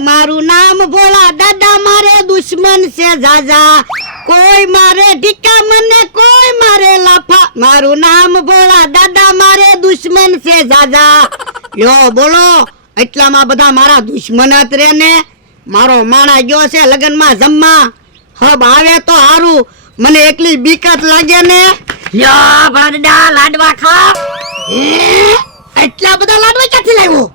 મારું નામ ભોળા દાદા મારે દુશ્મન છે જાજા કોઈ મારે ઢીકા મને કોઈ મારે લાફા મારું નામ ભોળા દાદા મારે દુશ્મન છે જાજા યો બોલો એટલામાં બધા મારા દુશ્મન જ રે ને મારો માણા ગયો છે લગનમાં જમવા હબ આવે તો હારું મને એકલી બીકત લાગે ને યો ભરડા લાડવા ખા એટલા બધા લાડવા ક્યાંથી લાવ્યો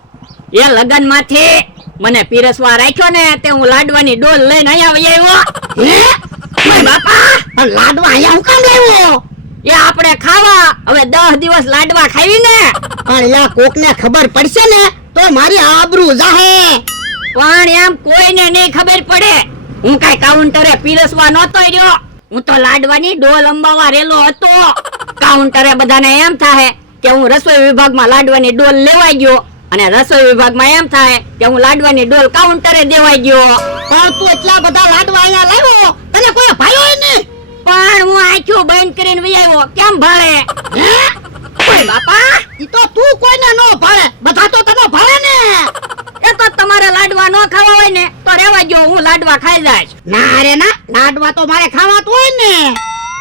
એ લગન માંથી મને પીરસવા રાખ્યો ને તે હું લાડવાની ડોલ લઈને અહીંયા આવ્યો હે બાપા પણ લાડવા અહીંયા હું કામ લાવ્યો એ આપણે ખાવા હવે 10 દિવસ લાડવા ખાવી ને પણ યા કોકને ખબર પડશે ને તો મારી આબરૂ જાહે પણ એમ કોઈને નહીં ખબર પડે હું કાઈ કાઉન્ટરે પીરસવા નહોતો રહ્યો હું તો લાડવાની ડોલ અંબાવા રેલો હતો કાઉન્ટરે બધાને એમ થાય કે હું રસોઈ વિભાગમાં લાડવાની ડોલ લેવાઈ ગયો અને રસોઈ વિભાગમાં એમ થાય કે હું લાડવાની ડોલ કાઉન્ટરે દેવાઈ ગયો પણ તું એટલા બધા લાડવા અહીંયા લાવ્યો તને કોઈ ભાયો ને પણ હું આંખો બંધ કરીને વઈ આવ્યો કેમ ભાળે હે ઓય બાપા ઈ તો તું કોઈને નો ભાળે બધા તો તને ભાળે ને એ તો તમારે લાડવા ન ખાવા હોય ને તો રહેવા જો હું લાડવા ખાઈ જાઈશ ના રે ના લાડવા તો મારે ખાવા તો હોય ને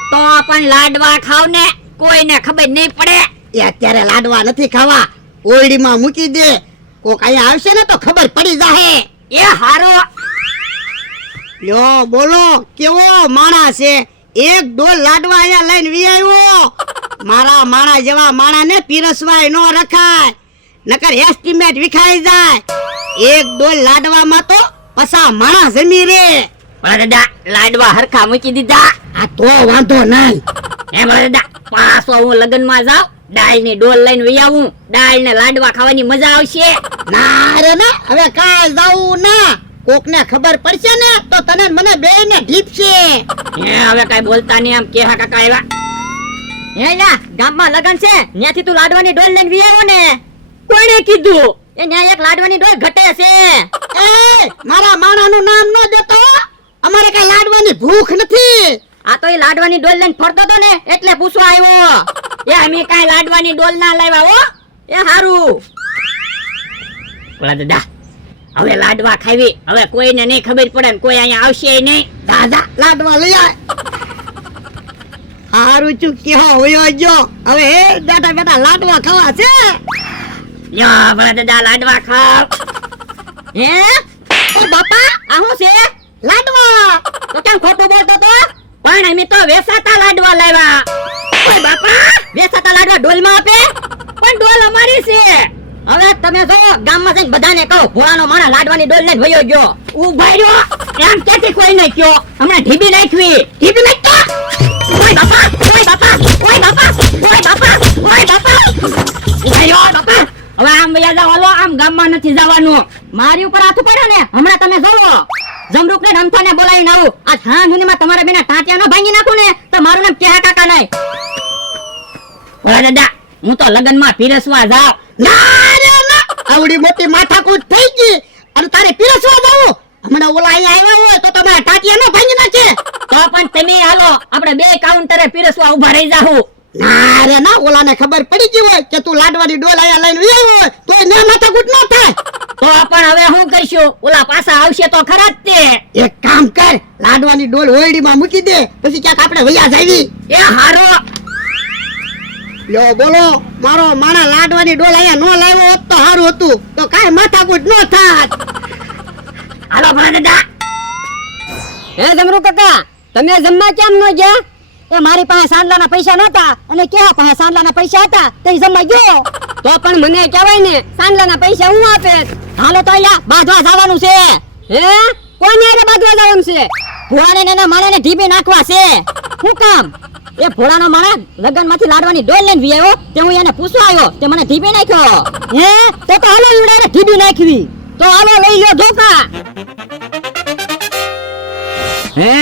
તો પણ લાડવા ખાવ ને કોઈને ખબર નહીં પડે એ અત્યારે લાડવા નથી ખાવા ઓરડીમાં મૂકી દે કોક અહીંયા આવશે ને તો ખબર પડી જાહે એ હારો લ્યો બોલો કેવો માણા છે એક ડોલ લાડવા અહીંયા લઈને વી આવ્યો મારા માણા જેવા માણાને પીરસવાય નો રખાય નકર એસ્ટિમેટ વિખાઈ જાય એક ડોલ લાડવામાં તો પસા માણા જમી રે દાદા લાડવા હરખા મૂકી દીધા આ તો વાંધો નહીં હે દાદા પાછો હું લગનમાં જાઉં દાળ ની ડોલ લઈને વઈ આવું દાળ ને લાડવા ખાવાની મજા આવશે ના રે ના હવે કાલ જાવું ના કોકને ખબર પડશે ને તો તને મને બેયને ઢીપશે હે હવે કાઈ બોલતા નહીં આમ કેહા કાકા આવ્યા હે ના ગામમાં લગન છે ત્યાંથી તું લાડવાની ડોલ લઈને વઈ આવ્યો ને કોણે કીધું એ ન્યા એક લાડવાની ડોલ ઘટે છે એ મારા માણાનું નામ ન દેતો અમારે કઈ લાડવાની ભૂખ નથી આ તો એ લાડવાની ડોલ લઈને ફરતો તો ને એટલે પૂછવા આવ્યો એ અમે કાઈ લાડવાની ડોલ ના લાવ્યા હો એ હારું ઓલા દાદા હવે લાડવા ખાવી હવે કોઈને નહીં ખબર પડે ને કોઈ અહીંયા આવશે નહીં દાદા લાડવા લઈ આય હારું ચૂક કેહો હોયો જો હવે હે દાદા બેટા લાડવા ખાવા છે લ્યો ભલા દાદા લાડવા ખાવ હે ઓ બાપા આ શું છે લાડવા તો કેમ ખોટું બોલતો તો પણ અમે તો વેસાતા લાડવા લાવ્યા ઓય બાપા વેસાતા લાડવા ડોલમાં આપે પણ ડોલ અમારી છે હવે તમે જો ગામમાં જઈને બધાને કહો ભોળાનો માણા લાડવાની ડોલ લઈને વયો ગયો ઉભા રહ્યો એમ કેથી કોઈ નહીં કયો હમણાં ઢીબી નાખવી ઢીબી નાખતો ઓય બાપા ઓય બાપા ઓય બાપા ઓય બાપા ઓય બાપા ઉભા રહ્યો બાપા હવે આમ વયા જાવ હાલો આમ ગામમાં નથી જવાનું મારી ઉપર હાથ પડ્યો ને હમણાં તમે જોવો જમરૂક ને રમથાને બોલાવીને આવું આ છાન હુનીમાં તમારા બેના ટાંટિયા ન ભાંગી નાખું ને તો મારું નામ કેહા કાકા નહીં ઓલા દાદા હું તો લગનમાં પીરસવા જાઉં ના રે ના આવડી મોટી માથાકૂટ થઈ ગઈ અને તારે પીરસવા જાવું હમણાં ઓલા અહીંયા આવ્યા હોય તો તમારા ટાટિયા ન ભાંગી નાખે તો પણ તમે હાલો આપણે બે કાઉન્ટરે પીરસવા ઊભા રહી જાહું ના રે ના ઓલાને ખબર પડી ગઈ હોય કે તું લાડવાની ડોલ અહીંયા લઈને વી આવ્યો હોય તો ને માથાકૂટ ન થાય તો પણ હવે શું કરશું ઓલા પાછા આવશે તો ખરા જ તે એક કામ કર લાડવાની ડોલ ઓરડીમાં મૂકી દે પછી ક્યાંક આપણે વયા જાવી એ હારો લ્યો બોલો મારો માણા લાડવાની ડોલ અહીંયા નો લાવ્યો હોત તો સારું હતું તો કાઈ માથાકૂટ ન થાત હાલો ભલા દાદા હે જમરૂ કાકા તમે જમવા કેમ ન ગયા એ મારી પાસે સાંડલાના પૈસા નહોતા અને કેहा પાસે સાંડલાના પૈસા હતા તે જમવા ગયો તો પણ મને કહેવાય ને સાંડલાના પૈસા હું આપે હાલો તો અહીંયા બાંધવા જવાનું છે હે કોને આરે બાંધવા જવાનું છે ભોળાને ને એના માણાને ઢીબી નાખવા છે શું કામ એ ભોળાનો માણા લગનમાંથી લાડવાની ડોલ લઈને વી આવ્યો તે હું એને પૂછવા આવ્યો તે મને ઢીબી નાખ્યો હે તો હાલો ઈવડાને ઢીબી નાખવી તો હાલો લઈ લ્યો ધોકા હે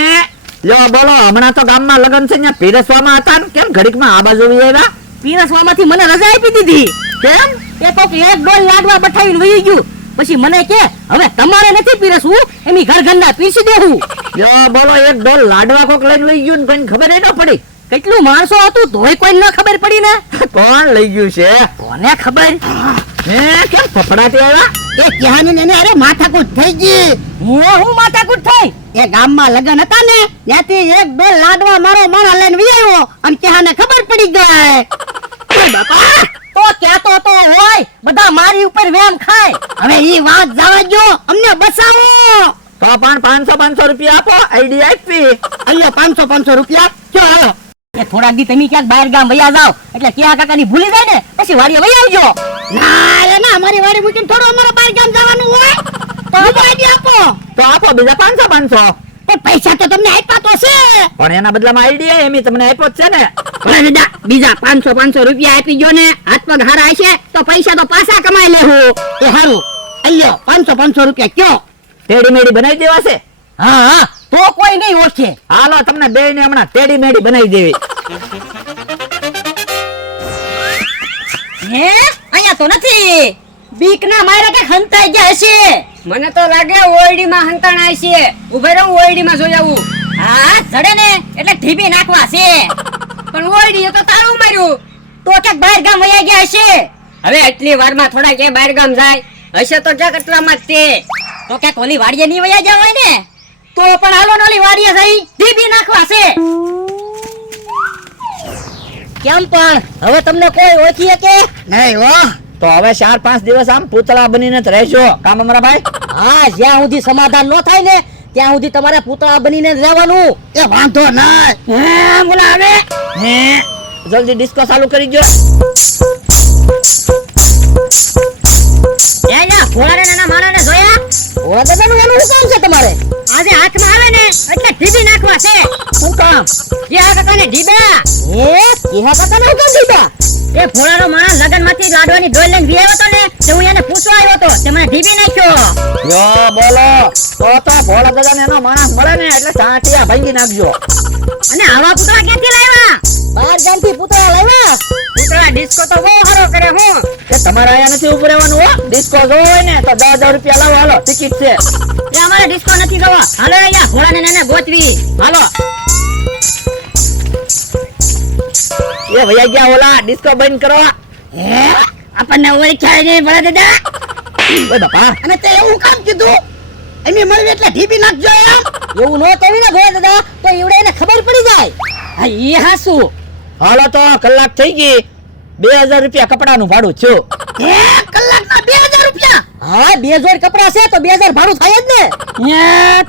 લ્યો બોલો હમણાં તો ગામમાં લગન છે ને પીરસવામાં હતા ને કેમ ઘડીકમાં આ બાજુ આવ્યા પીરસવામાંથી મને રજા આપી દીધી કેમ એ તો એક ડોલ લાડવા બઠાવીને વહી ગયું પછી મને કે હવે તમારે નથી પીરસવું એમી ઘર ઘરના પીરસી દેવું લ્યો બોલો એક ડોલ લાડવા કોક લઈને લઈ ગયું ને કોઈને ખબર ન પડી કેટલું માણસો હતું તોય કોઈ ન ખબર પડી ને કોણ લઈ ગયું છે કોને ખબર હે કેમ ફફડાટી આવ્યા એ કહાની ને અરે માથાકૂટ થઈ ગઈ. હું માથાકૂટ થઈ એ ગામમાં લગન હતા ને ત્યાંથી એક બે લાડવા મારો મારા લઈને વી આવ્યો અને કહાને ખબર પડી ગઈ. ઓય બાપા તો કહેતો તો હોય બધા મારી ઉપર વેમ ખાય. હવે ઈ વાત જવા દો, અમને બસાવો. તો પણ 500 રૂપિયા આપો, આઈડી આપી. અહીંયા 500 રૂપિયા કયો હાલો. એ થોડાક દી તમે ક્યાંક બહાર ગામ વયા જાવ એટલે ક્યાં કાકાની ભૂલી જાય ને પછી વાડીએ વઈ આવજો. ના રે ના, અમારી વાડી મૂકીને થોડું અમારે બહાર ગામ જવાનું હોય. તો આઈડી આપો. તો આપો બીજા 500. પણ પૈસા તો તમને આપ્યા તો છે. પણ એના બદલામાં આઈડી એમ તમને આપ્યો જ છે ને. ભલે દાદા બીજા 500 રૂપિયા આપી ગયો ને હાથ પગ હારા હશે તો પૈસા તો પાછા કમાઈ લેવું. એ હારું અલ્યો 500 રૂપિયા કયો. ટેડી મેડી બનાવી દેવા છે. હા હા તો કોઈ નહીં ઓળખે. હાલો તમને બે ને હમણાં ટેડી મેડી બનાવી દેવી. હે અહીંયા તો નથી. બીક ના મારે કે હંતાઈ ગયા હશે. મને તો લાગે ઓરડીમાં હંતાણા છે. ઉભે રહો ઓરડીમાં જોઈ આવું. હા જડે ને એટલે ઢીબી નાખવા છે. પણ ઓરડીએ તો તાળું માર્યું. તો ક્યાંક બહાર ગામ વયા ગયા હશે. હવે એટલી વારમાં થોડા કે બહાર ગામ જાય હશે તો ક્યાંક એટલામાં જ તે. તો ક્યાંક ઓલી વાડીએ ની વયા ગયા હોય ને. તો પણ હાલો ને ઓલી વાડીએ જઈ ઢીબી નાખવા છે. કેમ પણ હવે તમને કોઈ ઓળખી શકે? નહીં હો. તો હવે 4-5 દિવસ આમ પૂતળા બનીને જ રહેજો. કામ અમારા ભાઈ. હા જ્યાં સુધી સમાધાન ન થાય ને ત્યાં સુધી તમારે પૂતળા બનીને જ રહેવાનું. એ વાંધો નહીં. હે બોલાવે હે જલ્દી ડિસ્કો ચાલુ કરી દો. ભોળાને નાના માણાને જોયા. ઓલા દાદાનું એનું શું કામ છે તમારે? આજે હાથમાં આવે ને એટલે ઢીબી નાખવા છે. શું કામ? જે આ કાકાને ઢીબા. હે કેહા કાકાનું શું કામ દીધા? એ ભોળાનો માણસ લગનમાંથી લાડવાની ડોલ લઈને વી આવ્યો તો ને તે હું એને પૂછવા આવ્યો તો તે મને ઢીબી નાખ્યો. યો બોલો. તો ભોળા દાદાને એનો માણસ મળે ને એટલે ચાંટિયા ભાંગી નાખજો. અને આવા પૂતળા ક્યાંથી લાવ્યા? બહાર ગામથી પૂતળા લાવ્યા. પૂતળા ડિસ્કો તો બહુ સારો કરે હું. એ તમારે અહીંયા નથી ઉભું રહેવાનું હો. ડિસ્કો જોવો હોય ને તો 10,000 રૂપિયા લાવો. હાલો ટિકિટ છે. એ અમારે ડિસ્કો નથી જોવો. હાલો અહીંયા ભોળાને નાને ગોતવી. હાલો. એ વયા ગયા ઓલા ડિસ્કો બંધ કરો. હે આપણને ઓળખ્યા નહીં ભોળા દાદા. ઓય બાપા. અને તે એવું કામ કીધું એમી મળવી એટલે ઢીબી નાખજો એમ. એવું ન કહેવી ને ભોળા દાદા તો ઈવડે એને ખબર પડી જાય. હા ઈ હાસુ. હાલો તો કલાક થઈ ગઈ. 2000 રૂપિયા કપડાનું ભાડું છું. હે કલાકના 2000 રૂપિયા. હા 2 જોડ કપડા છે તો 2000 ભાડું થાય જ ને.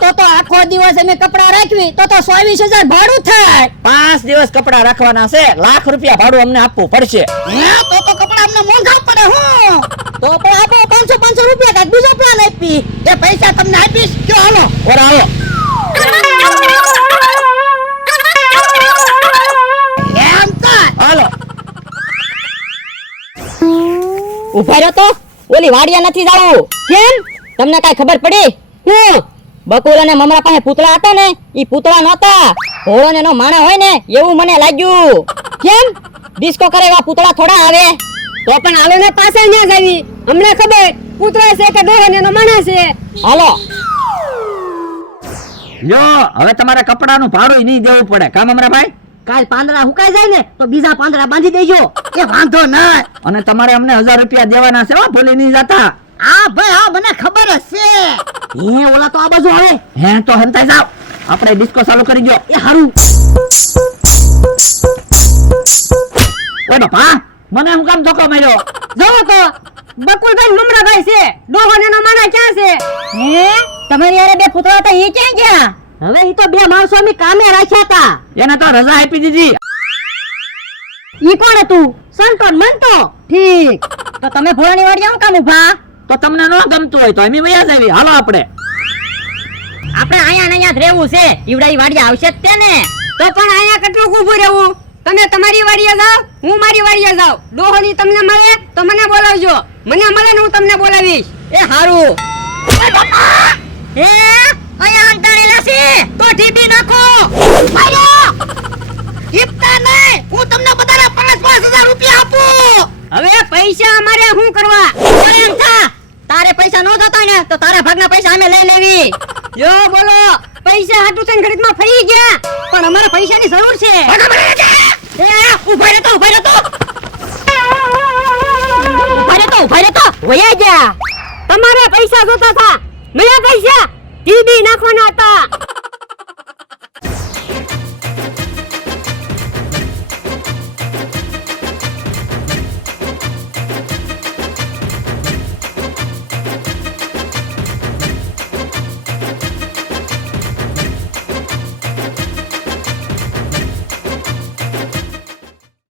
તો આખો દિવસ અમે કપડા રાખવી તો 24,000 ભાડું થાય. 5 દિવસ કપડા રાખવાના છે. લાખ રૂપિયા ભાડું અમને આપવું પડશે. હે તો કપડા અમને મોંઘા પડે હું. તો પણ આપણે 500 રૂપિયા કાંઈક બીજો પ્લાન આપી. એ પૈસા તમને આપીશ કયો હાલો. ઓરા હાલો. એમ થાય. હાલો. ઉભા રહ્યો તો ઓલી વાડિયા નથી જાવું. કેમ તમને કાઈ ખબર પડી? હું બકુલ અને મમરા પાસે પૂતળા હતા ને ઈ પૂતળા નહોતા. ભોળો ને એનો માણા હોય ને એવું મને લાગ્યું. કેમ ડિસ્કો કરે એવા પૂતળા થોડા આવે? તો પણ હાલો ને પાસે ન્યા જાવી. અમને ખબર પૂતળા છે કે ડોહો ને એનો માણા છે. હાલો યો હવે તમારે કપડાનું ભાડું નહીં દેવું પડે. કામ અમારા ભાઈ. કાલ પાંદડા હુકાઈ જાય ને તો બીજા પાંદડા બાંધી દેજો. એ વાંધો નહીં. અને તમારે અમને 1000 રૂપિયા દેવાના છે હો. ભૂલી નહીં જતા. આ ભાઈ આ મને ખબર જ છે. હે ઓલા તો આ બાજુ આવે. હે તો હંતાઈ જાવ. આપણે ડિસ્કો ચાલુ કરી દો. એ હારું. ઓય બાપા મને હું કામ ધોકો માર્યો? જોવો તો બકુલભાઈ મમરાભાઈ છે. ડોહો ને એનો માણા ક્યાં છે? હે તમારી યારે બે પૂતળા હતા એ ક્યાં ગયા? હવે ઈ તો બે માણસો અમે કામે રાખ્યા હતા. એને તો રજા આપી દીધી. ઈ કોણ હતું? સંતો ને મંતો. ઠીક તો તમે ભોળાની વાડી આવું કામ ઉભા? તો તમને ન ગમતું હોય તો અમે વયા જાવી. હાલો આપણે. આપણે અહીંયા ને અહીંયા જ રહેવું છે. ઈવડાઈ વાડીએ આવશે જ તે ને. તો પણ અહીંયા કેટલું ઊભું રહેવું? તમે તમારી વાડીએ જાઓ હું મારી વાડીએ જાઉં. ડોહોની તમને મળે તો મને બોલાવજો. મને મળે ને હું તમને બોલાવીશ. એ હારું. હે અહીંયા અંટાણેલા છે તો ઢીબી નાખો. મારો ઈપતા નહીં. હું તમને બધાને 5,000 રૂપિયા આપું. હવે પૈસા અમારે શું કરવા? અરે એમ થા. તારે પૈસા નો થતા ને તો તારા ભાગના પૈસા અમે લઈ લેવી. જો બોલો પૈસા હાટું થઈને ઘડીકમાં ફરી ગયા પણ અમારે પૈસાની જરૂર છે. એ ઉભા રહેતો ઉભા રહેતો. ઉભા રહેતો વયા ગયા. તમારે પૈસા જોતા હતા મેં પૈસા ટીવી નાખવાનો